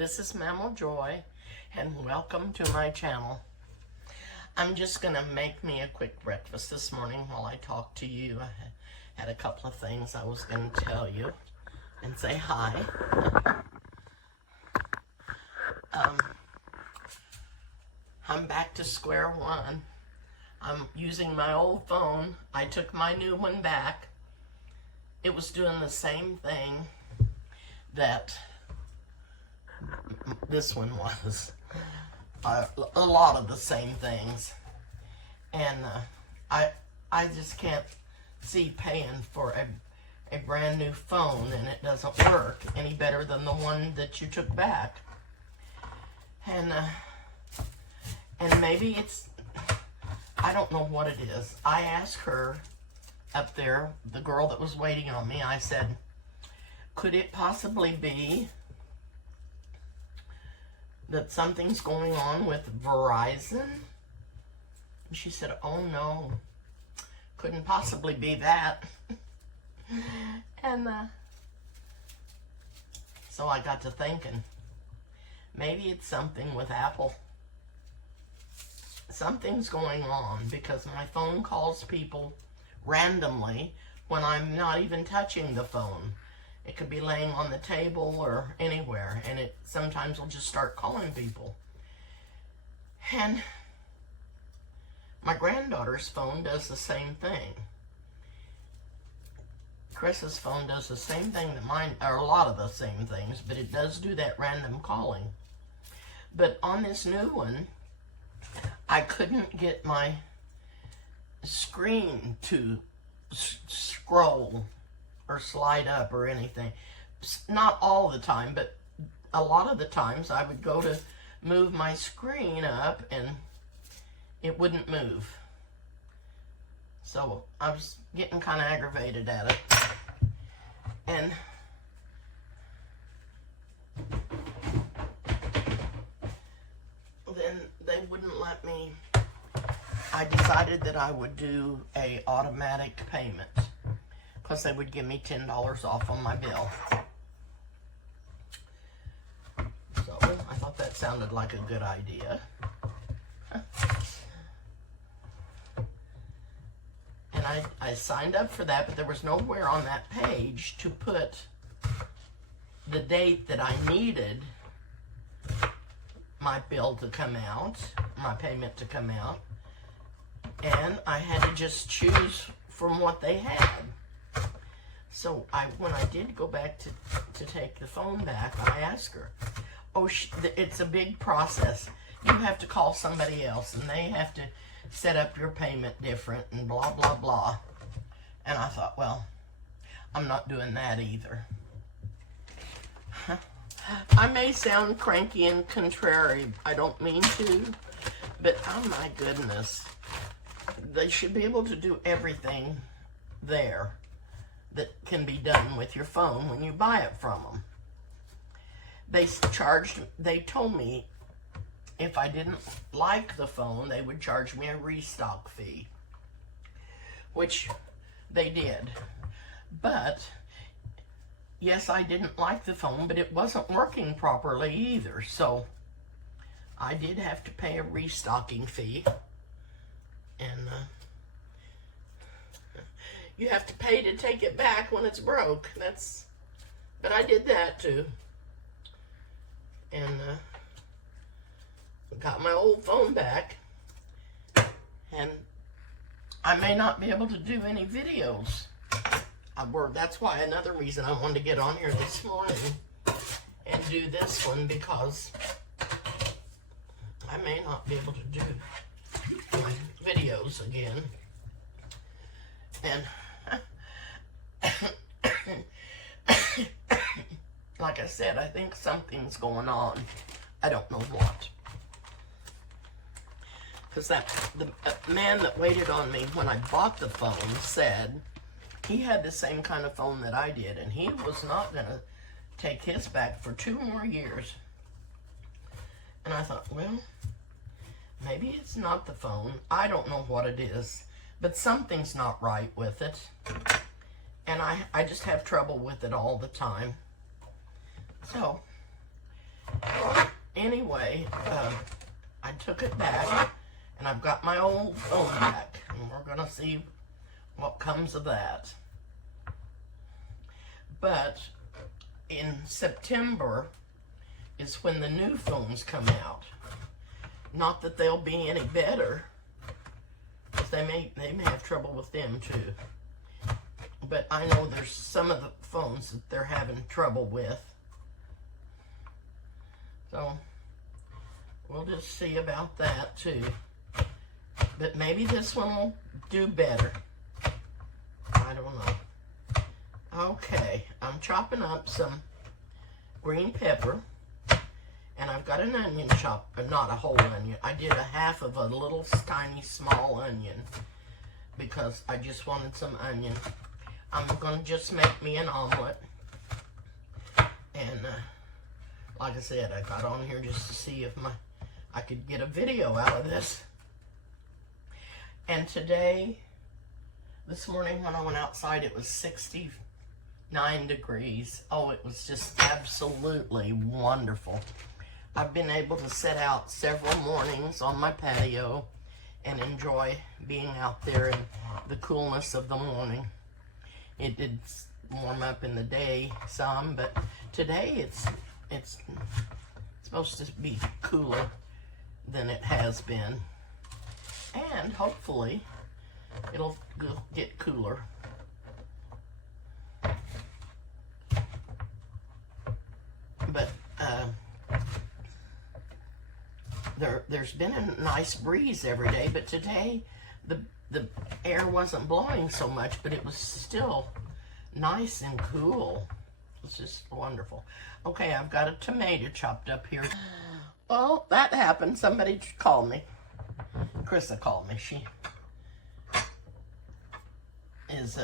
This is Mammal Joy, and welcome to my channel. I'm just gonna make me a quick breakfast this morning while I talk to you. I had a couple of things I was gonna tell you and say hi. I'm back to square one. I'm using my old phone. I took my new one back. It was doing the same thing that this one was. A lot of the same things. And I just can't see paying for a brand new phone and it doesn't work any better than the one that you took back. And maybe it's, I don't know what it is. I asked her up there, the girl that was waiting on me, I said, could it possibly be that something's going on with Verizon? And she said, oh no, couldn't possibly be that. And so I got to thinking, maybe it's something with Apple. Something's going on because my phone calls people randomly when I'm not even touching the phone. It could be laying on the table or anywhere, and it sometimes will just start calling people. And my granddaughter's phone does the same thing. Chris's phone does the same thing that mine, or a lot of the same things, but it does do that random calling. But on this new one, I couldn't get my screen to scroll or slide up or anything. Not all the time, but a lot of the times I would go to move my screen up and it wouldn't move. So I was getting kind of aggravated at it. And then they wouldn't let me. I decided that I would do a automatic payment because they would give me $10 off on my bill. So I thought that sounded like a good idea. And I signed up for that, but there was nowhere on that page to put the date that I needed my bill to come out, my payment to come out. And I had to just choose from what they had. So when I did go back to take the phone back, I asked her, oh, it's a big process. You have to call somebody else, and they have to set up your payment different, and blah, blah, blah. And I thought, well, I'm not doing that either. I may sound cranky and contrary. I don't mean to, but oh my goodness. They should be able to do everything there that can be done with your phone when you buy it from them. They told me if I didn't like the phone, they would charge me a restock fee, which they did. But yes, I didn't like the phone, but it wasn't working properly either, so I did have to pay a restocking fee. And you have to pay to take it back when it's broke. But I did that too. And got my old phone back. And I may not be able to do any videos. That's why another reason I wanted to get on here this morning and do this one, because I may not be able to do my videos again. And like I said, I think something's going on. I don't know what. Because the man that waited on me when I bought the phone said he had the same kind of phone that I did, and he was not going to take his back for 2 more years. And I thought, well, maybe it's not the phone. I don't know what it is, but something's not right with it. And I just have trouble with it all the time. So Anyway, I took it back, and I've got my old phone back, and we're going to see what comes of that. But in September is when the new phones come out. Not that they'll be any better, because they may have trouble with them too. But I know there's some of the phones that they're having trouble with. So we'll just see about that too. But maybe this one will do better. I don't know. Okay, I'm chopping up some green pepper. And I've got an onion chop, not a whole onion. I did a half of a little tiny small onion because I just wanted some onion. I'm going to just make me an omelet. And like I said, I got on here just to see if I could get a video out of this. And today, this morning when I went outside, it was 69 degrees. Oh, it was just absolutely wonderful. I've been able to sit out several mornings on my patio and enjoy being out there in the coolness of the morning. It did warm up in the day some, but today it's supposed to be cooler than it has been. And hopefully it'll get cooler. But there's been a nice breeze every day, but today the air wasn't blowing so much, but it was still nice and cool. It's just wonderful. Okay, I've got a tomato chopped up here. Well, that happened. Somebody called me. Krista called me. She is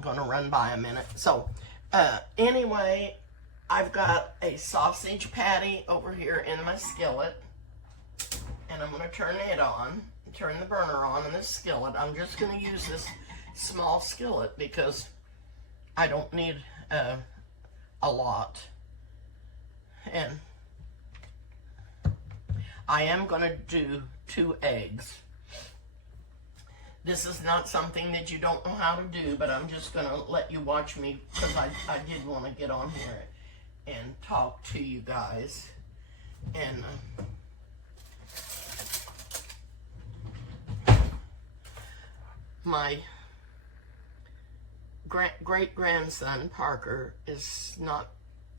gonna run by a minute. So anyway, I've got a sausage patty over here in my skillet, and I'm going to turn it on, turn the burner on in this skillet. I'm just going to use this small skillet because I don't need a lot. And I am going to do 2 eggs. This is not something that you don't know how to do, but I'm just going to let you watch me because I did want to get on here and talk to you guys. And my great-grandson Parker is not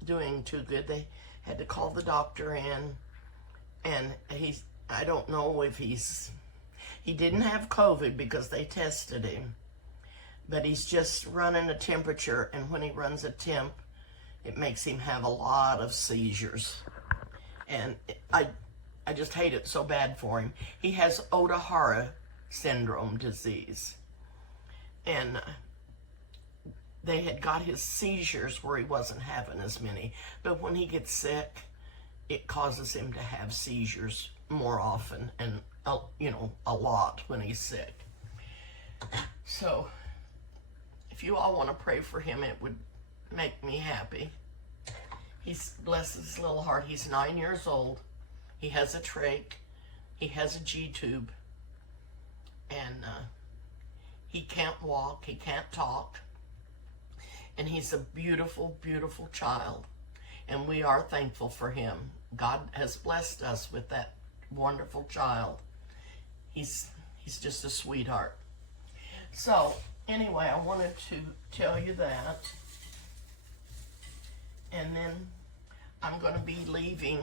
doing too good. They had to call the doctor in, and I don't know if he didn't have COVID because they tested him, but he's just running a temperature, and when he runs a temp, it makes him have a lot of seizures. And I just hate it so bad for him. He has Odahara syndrome disease. And they had got his seizures where he wasn't having as many. But when he gets sick, it causes him to have seizures more often and, a lot when he's sick. So if you all want to pray for him, it would make me happy. He's, bless his little heart, he's 9 years old. He has a trach. He has a G-tube. And he can't walk. He can't talk. And he's a beautiful, beautiful child. And we are thankful for him. God has blessed us with that wonderful child. He's just a sweetheart. So, anyway, I wanted to tell you that. And then I'm going to be leaving,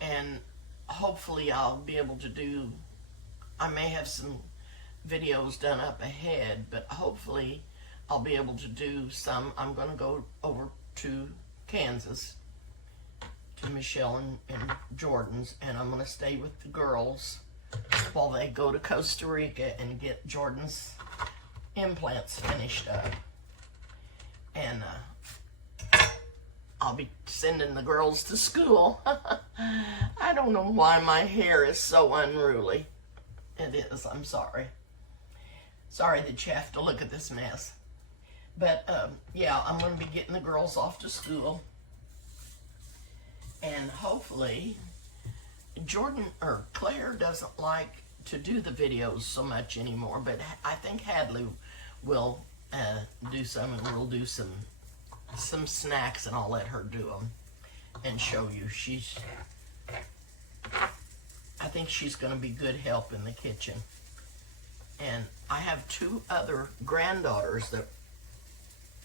and hopefully I'll be able to do, I may have some videos done up ahead, but hopefully I'll be able to do some. I'm going to go over to Kansas, to Michelle and Jordan's, and I'm going to stay with the girls while they go to Costa Rica and get Jordan's implants finished up. And I'll be sending the girls to school. I don't know why my hair is so unruly. It is, I'm sorry. Sorry that you have to look at this mess. But, yeah, I'm going to be getting the girls off to school. And hopefully, Jordan or Claire doesn't like to do the videos so much anymore, but I think Hadley will do some, and we'll do some snacks, and I'll let her do them and show you. I think she's going to be good help in the kitchen. And I have two other granddaughters that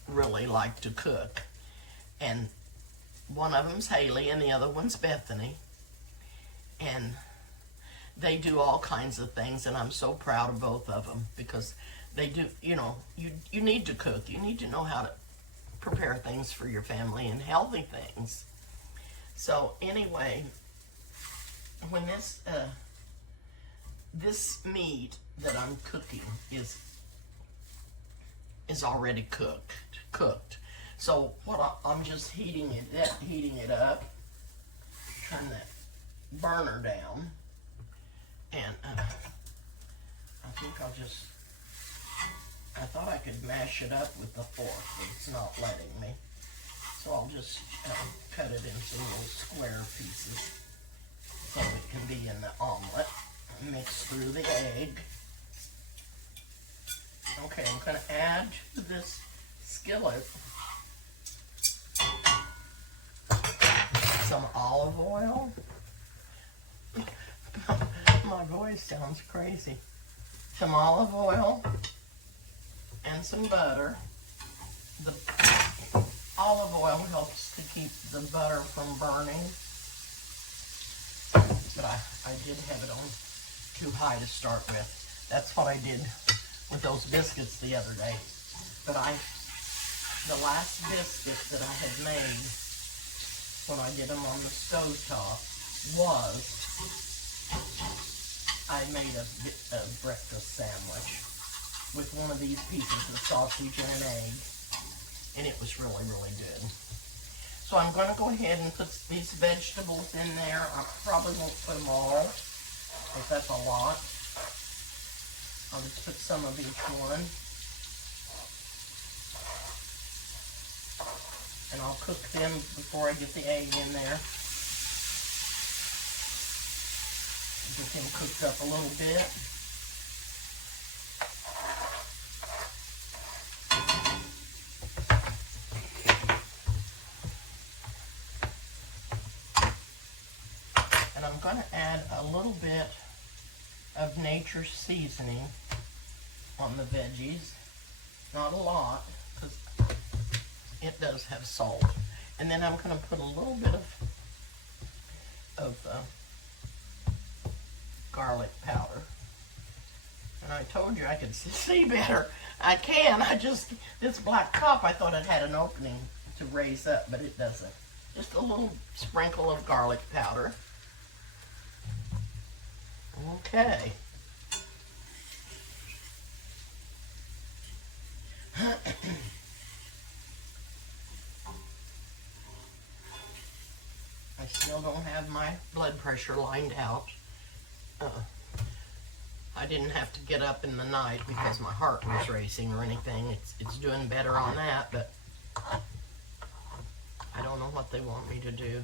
really like to cook, and one of them's Haley and the other one's Bethany, and they do all kinds of things, and I'm so proud of both of them, because they do, you know, you need to cook. You need to know how to prepare things for your family, and healthy things. So anyway, when this meat that I'm cooking is already cooked. So what I'm just heating it up, turn that burner down, and I think I thought I could mash it up with the fork, but it's not letting me. So I'll just cut it into little square pieces so it can be in the omelet. Mix through the egg. Okay, I'm going to add to this skillet some olive oil. My voice sounds crazy. Some olive oil and some butter. The olive oil helps to keep the butter from burning, but I did have it on too high to start with. That's what I did with those biscuits the other day. But the last biscuit that I had made when I did them on the stovetop was I made a breakfast sandwich with one of these pieces of sausage and an egg, and it was really, really good. So I'm going to go ahead and put these vegetables in there. I probably won't put them all, if that's a lot. I'll just put some of each one. And I'll cook them before I get the egg in there. Get them cooked up a little bit. And I'm going to add a little bit of nature's seasoning on the veggies. Not a lot, because it does have salt. And then I'm going to put a little bit of garlic powder. And I told you I could see better. I can. This black cup, I thought it had an opening to raise up, but it doesn't. Just a little sprinkle of garlic powder. Okay. I still don't have my blood pressure lined out. I didn't have to get up in the night because my heart was racing or anything. It's doing better on that, but I don't know what they want me to do.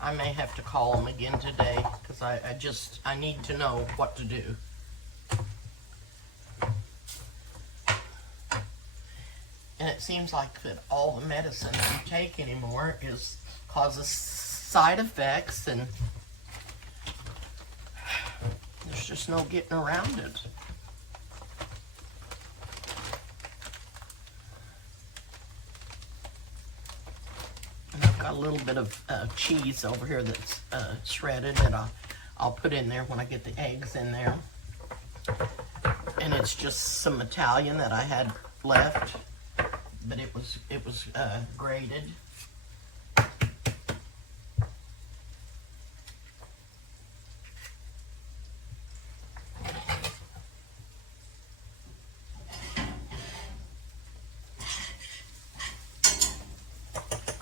I may have to call them again today, because I need to know what to do. And it seems like that all the medicine you take anymore causes side effects, and there's just no getting around it. And I've got a little bit of cheese over here that's shredded that I'll put in there when I get the eggs in there. And it's just some Italian that I had left, but it was grated.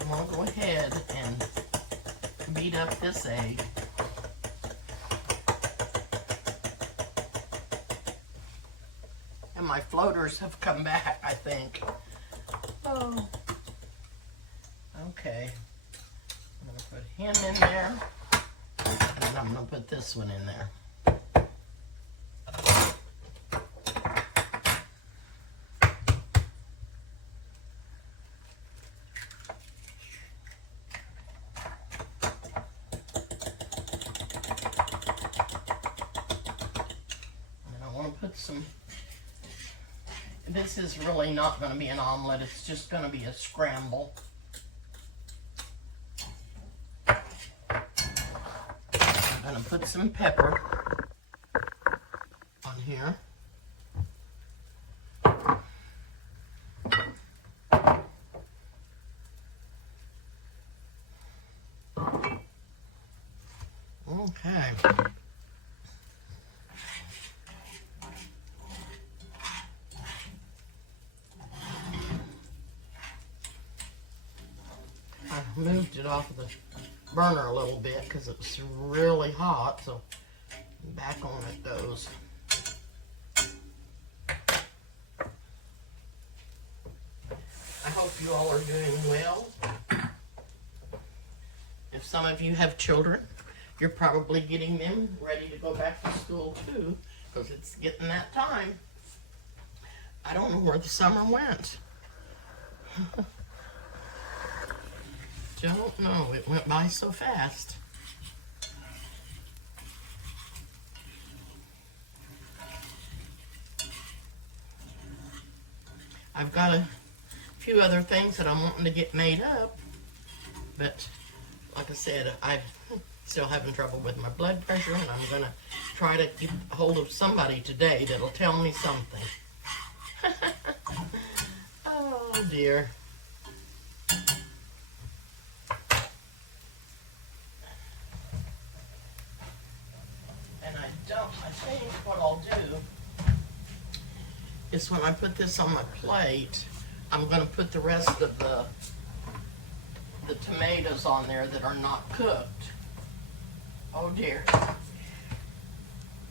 I'm going to go ahead and beat up this egg. And my floaters have come back, I think. Oh. Okay. him in there. And I'm going to put this one in there. Put some, this is really not going to be an omelet, it's just going to be a scramble. I'm going to put some pepper on here. Okay. Moved it off of the burner a little bit because it was really hot, so back on it goes. I hope you all are doing well. If some of you have children, you're probably getting them ready to go back to school too, because it's getting that time. I don't know where the summer went. Don't know, it went by so fast. I've got a few other things that I'm wanting to get made up, but like I said, I'm still having trouble with my blood pressure, and I'm going to try to get a hold of somebody today that'll tell me something. Oh dear. I think what I'll do is when I put this on my plate, I'm going to put the rest of the tomatoes on there that are not cooked. Oh dear.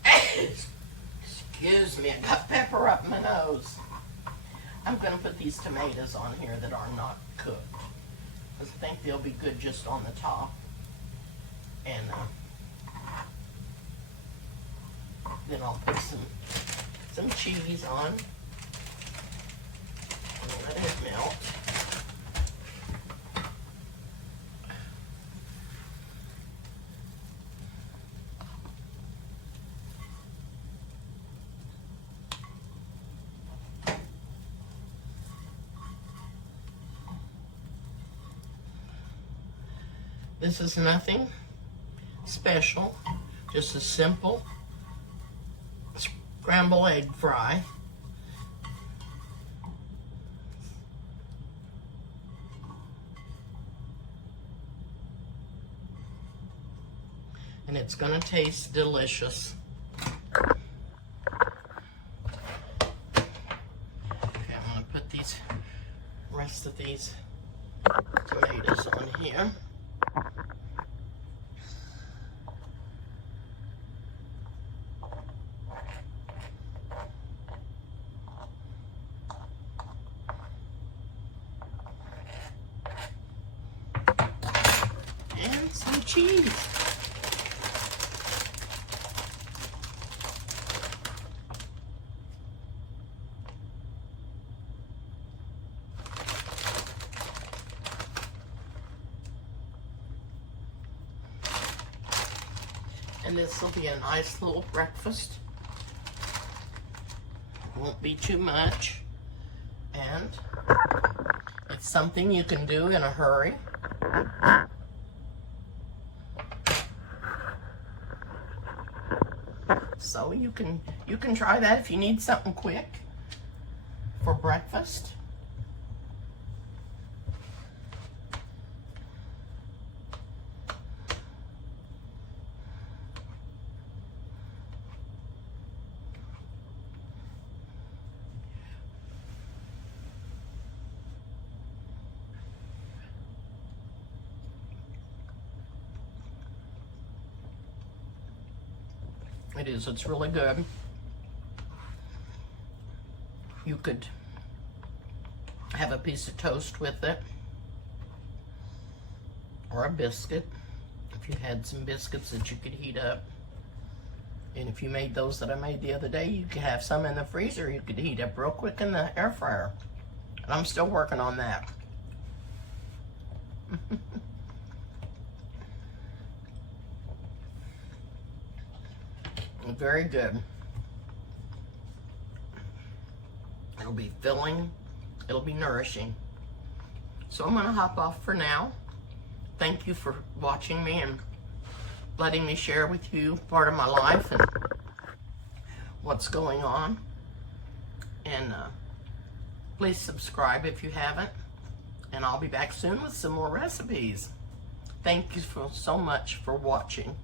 Excuse me, I got pepper up my nose. I'm going to put these tomatoes on here that are not cooked, because I think they'll be good just on the top. And then I'll put some cheese on and let it melt. This is nothing special, just a simple scrambled egg fry. And it's going to taste delicious. Okay, I'm going to put these rest of these tomatoes on here. And some cheese. And this will be a nice little breakfast. Won't be too much. And it's something you can do in a hurry. So you can try that if you need something quick for breakfast. It is, it's really good. You could have a piece of toast with it, or a biscuit. you had some biscuits that you could heat up. And if you made those that I made the other day, you could have some in the freezer you could heat up real quick in the air fryer. And I'm still working on that. Very good. It'll be filling, it'll be nourishing. So I'm gonna hop off for now. Thank you for watching me and letting me share with you part of my life and what's going on. And please subscribe if you haven't. And I'll be back soon with some more recipes. Thank you so much for watching.